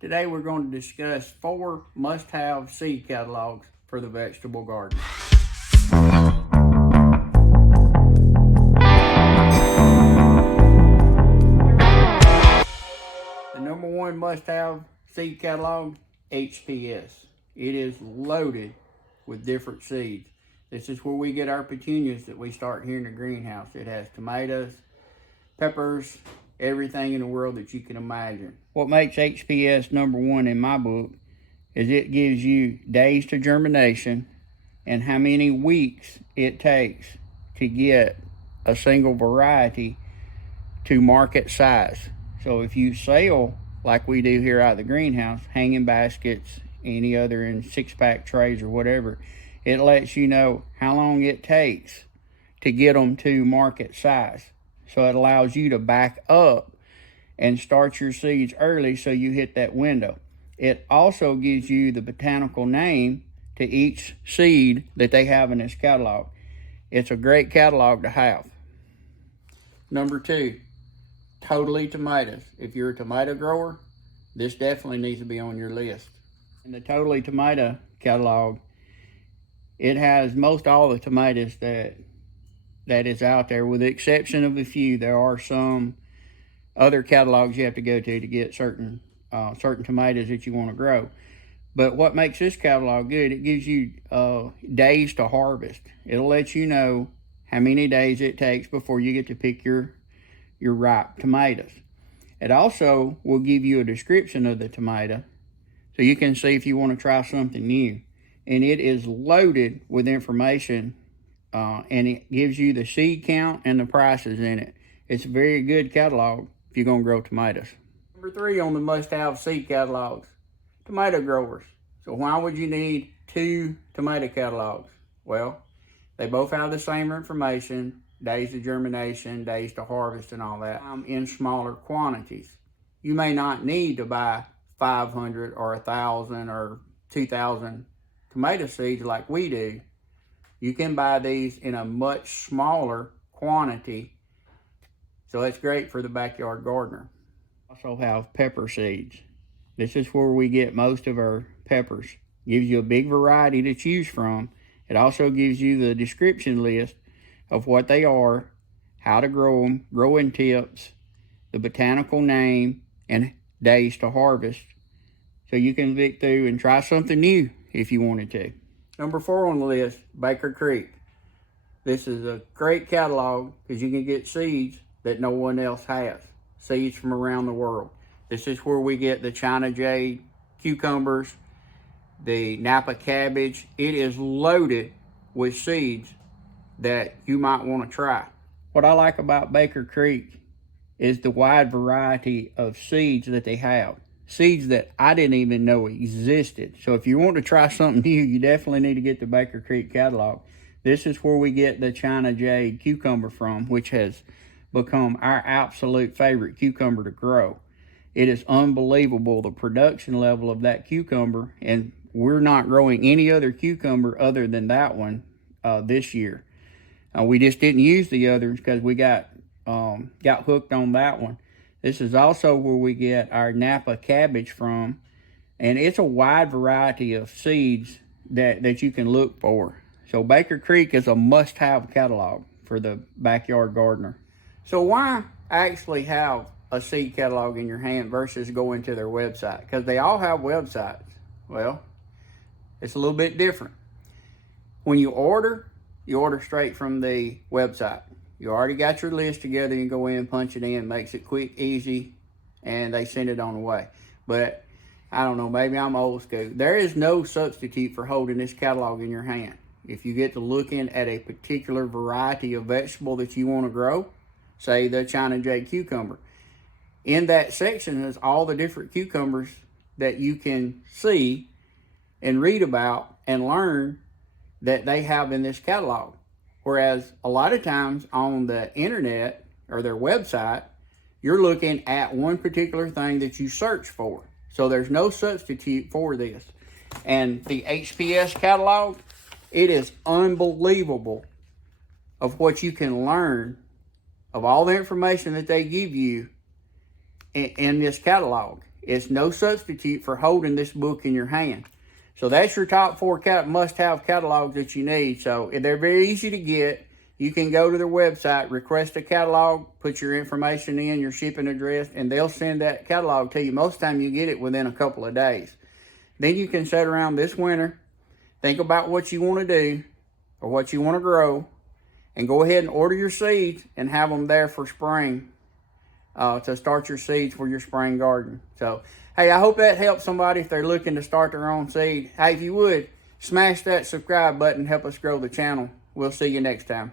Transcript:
Today we're going to discuss 4 must-have seed catalogs for the vegetable garden. The number 1 must-have seed catalog, HPS. It is loaded with different seeds. This is where we get our petunias that we start here in the greenhouse. It has tomatoes, peppers, everything in the world that you can imagine. What makes HPS number 1 in my book is it gives you days to germination and how many weeks it takes to get a single variety to market size. So if you sell like we do here out of the greenhouse, hanging baskets, any other in 6-pack trays or whatever, it lets you know how long it takes to get them to market size. So it allows you to back up and start your seeds early so you hit that window. It also gives you the botanical name to each seed that they have in this catalog. It's a great catalog to have. Number 2, Totally Tomatoes. If you're a tomato grower, this definitely needs to be on your list. In the Totally Tomato catalog, it has most all the tomatoes that is out there, with the exception of a few. There are some other catalogs you have to go to get certain tomatoes that you want to grow. But what makes this catalog good, it gives you days to harvest. It'll let you know how many days it takes before you get to pick your ripe tomatoes. It also will give you a description of the tomato so you can see if you want to try something new. And it is loaded with information, and it gives you the seed count and the prices in it. It's a very good catalog if you're going to grow tomatoes. Number 3 on the must-have seed catalogs, tomato growers. So why would you need 2 tomato catalogs? Well, they both have the same information, days of germination, days to harvest, and all that, in smaller quantities. You may not need to buy 500 or 1,000 or 2,000 tomato seeds like we do. You can buy these in a much smaller quantity, so it's great for the backyard gardener. Also have pepper seeds. This is where we get most of our peppers. Gives you a big variety to choose from. It also gives you the description list of what they are, how to grow them, growing tips, the botanical name, and days to harvest. So you can look through and try something new if you wanted to. Number 4 on the list, Baker Creek. This is a great catalog because you can get seeds that no one else has. Seeds from around the world. This is where we get the China jade cucumbers, the Napa cabbage. It is loaded with seeds that you might want to try. What I like about Baker Creek is the wide variety of seeds that they have. Seeds that I didn't even know existed. So if you want to try something new, you definitely need to get the Baker Creek catalog. This is where we get the China jade cucumber from, which has become our absolute favorite cucumber to grow. It is unbelievable, the production level of that cucumber, and we're not growing any other cucumber other than that one this year. We just didn't use the others because we got hooked on that one. This is also where we get our Napa cabbage from, and it's a wide variety of seeds that you can look for. So Baker Creek is a must-have catalog for the backyard gardener. So why actually have a seed catalog in your hand versus going to their website? Because they all have websites. Well, it's a little bit different. When you order straight from the website. You already got your list together, you go in, punch it in, makes it quick, easy, and they send it on the way. But I don't know, maybe I'm old school. There is no substitute for holding this catalog in your hand. If you get to looking at a particular variety of vegetable that you want to grow, say the China jade cucumber, in that section is all the different cucumbers that you can see and read about and learn that they have in this catalog. Whereas a lot of times on the internet or their website, you're looking at one particular thing that you search for. So there's no substitute for this. And the HPS catalog, it is unbelievable of what you can learn of all the information that they give you in this catalog. It's no substitute for holding this book in your hand. So that's your top 4 must-have catalogs that you need. So they're very easy to get. You can go to their website, request a catalog, put your information in, your shipping address, and they'll send that catalog to you. Most of the time you get it within a couple of days. Then you can sit around this winter, think about what you want to do or what you want to grow, and go ahead and order your seeds and have them there for spring to start your seeds for your spring garden. So, hey, I hope that helps somebody if they're looking to start their own seed. Hey, if you would, smash that subscribe button, help us grow the channel. We'll see you next time.